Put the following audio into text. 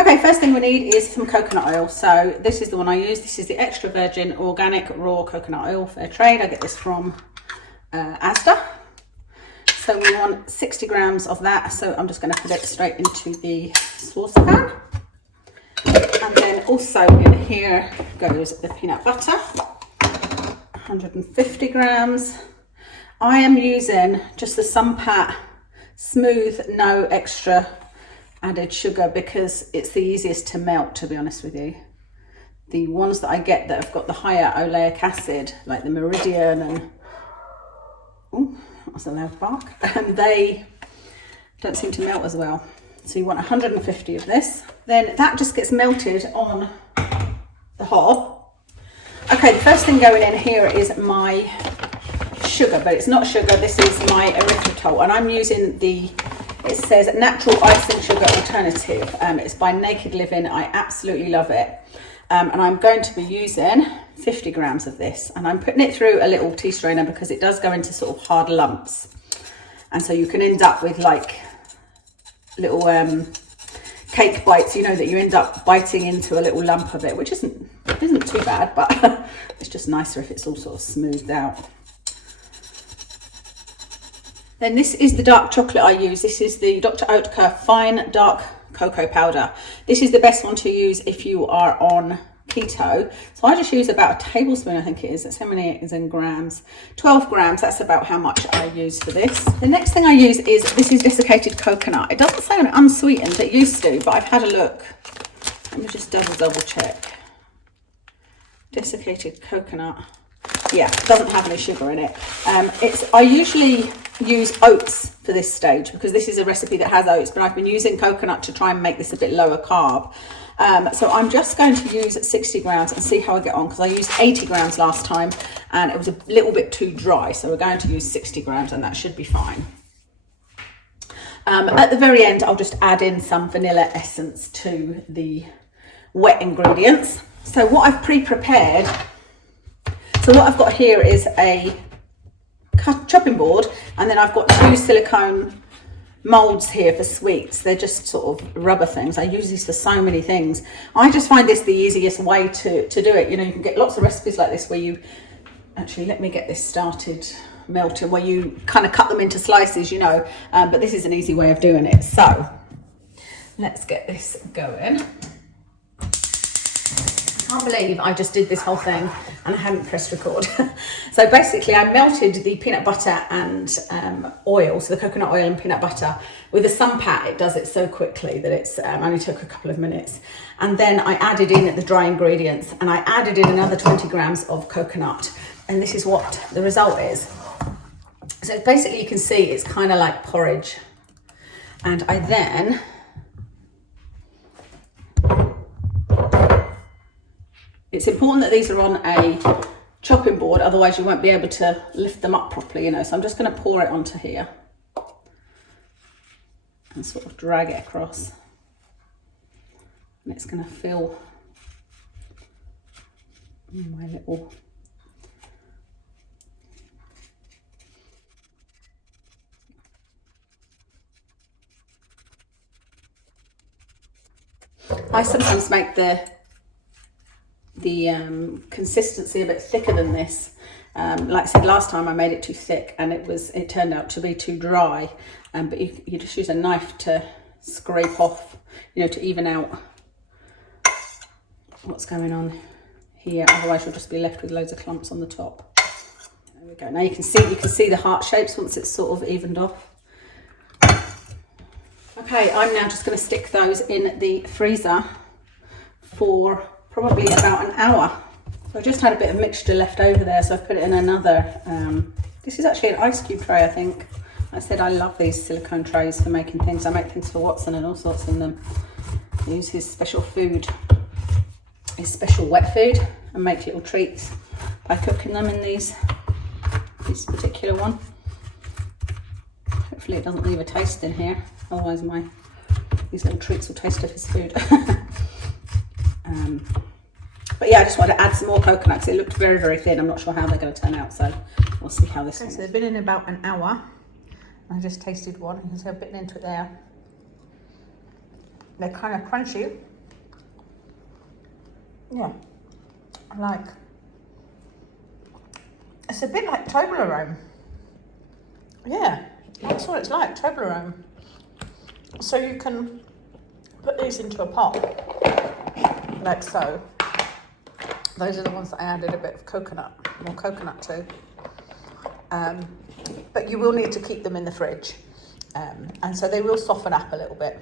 Okay, first thing we need is some coconut oil. So this is the one I use. This is the extra virgin organic raw coconut oil, fair trade. I get this from Asda. So we want 60 grams of that. So I'm just going to put it straight into the saucepan. And then also in here goes the peanut butter, 150 grams. I am using just the Sunpat smooth, no extra added sugar because it's the easiest to melt, to be honest with you. The ones that I get that have got the higher oleic acid, like the Meridian and, oh, that was a loud bark, and they don't seem to melt as well. So you want 150 of this. Then that just gets melted on the hob. Okay, the first thing going in here is my sugar, but it's not sugar, this is my erythritol, and I'm using it says natural icing sugar alternative. It's by Naked Living. I absolutely love it. And I'm going to be using 50 grams of this, and I'm putting it through a little tea strainer because it does go into sort of hard lumps. And so you can end up with like little cake bites, you know, that you end up biting into a little lump of it, which isn't too bad, but it's just nicer if it's all sort of smoothed out. Then this is the dark chocolate I use. This is the Dr. Oetker Fine Dark Cocoa Powder. This is the best one to use if you are on keto. So I just use about a tablespoon, I think it is. That's how many it is in grams. 12 grams, that's about how much I use for this. The next thing I use is, this is desiccated coconut. It doesn't say on it unsweetened, it used to, but I've had a look. Let me just double check. Desiccated coconut. Yeah, it doesn't have any sugar in it. I usually use oats for this stage because this is a recipe that has oats, but I've been using coconut to try and make this a bit lower carb. So I'm just going to use 60 grams and see how I get on, because I used 80 grams last time and it was a little bit too dry. So we're going to use 60 grams and that should be fine. At the very end, I'll just add in some vanilla essence to the wet ingredients. So what I've pre-prepared, so what I've got here is a chopping board, and then I've got 2 silicone molds here for sweets. They're just sort of rubber things. I use these for so many things. I just find this the easiest way to do it. You know, you can get lots of recipes like this where you, actually let me get this started melting, where you kind of cut them into slices, you know, but this is an easy way of doing it. So let's get this going. I can't believe I just did this whole thing and I hadn't pressed record. So basically I melted the peanut butter and oil, so the coconut oil and peanut butter with a Sunpat. It does it so quickly that it's only took a couple of minutes. And then I added in the dry ingredients, and I added in another 20 grams of coconut, and this is what the result is. So basically you can see it's kind of like porridge. And I then it's important that these are on a chopping board, otherwise you won't be able to lift them up properly, you know. So I'm just going to pour it onto here and sort of drag it across, and it's going to fill my little I sometimes make the consistency a bit thicker than this. Like I said last time, I made it too thick and it turned out to be too dry. But you just use a knife to scrape off, you know, to even out what's going on here. Otherwise you'll just be left with loads of clumps on the top. There we go. Now you can see the heart shapes once it's sort of evened off. Okay, I'm now just going to stick those in the freezer for probably about an hour. So I just had a bit of mixture left over there, so I've put it in another, this is actually an ice cube tray, I think. I said I love these silicone trays for making things. I make things for Watson and all sorts in them. I use his special food, his special wet food, and make little treats by cooking them in this particular one. Hopefully it doesn't leave a taste in here, otherwise these little treats will taste of his food. But yeah, I just wanted to add some more coconuts. It looked very, very thin. I'm not sure how they're going to turn out, so we'll see how this one is. So they've been in about an hour. I just tasted one. You can see I've bitten into it there. They're kind of crunchy. Yeah, I like. It's a bit like Toblerone. Yeah, that's what it's like, Toblerone. So you can put these into a pot, like so. Those are the ones that I added a bit of more coconut to. But you will need to keep them in the fridge. And so they will soften up a little bit.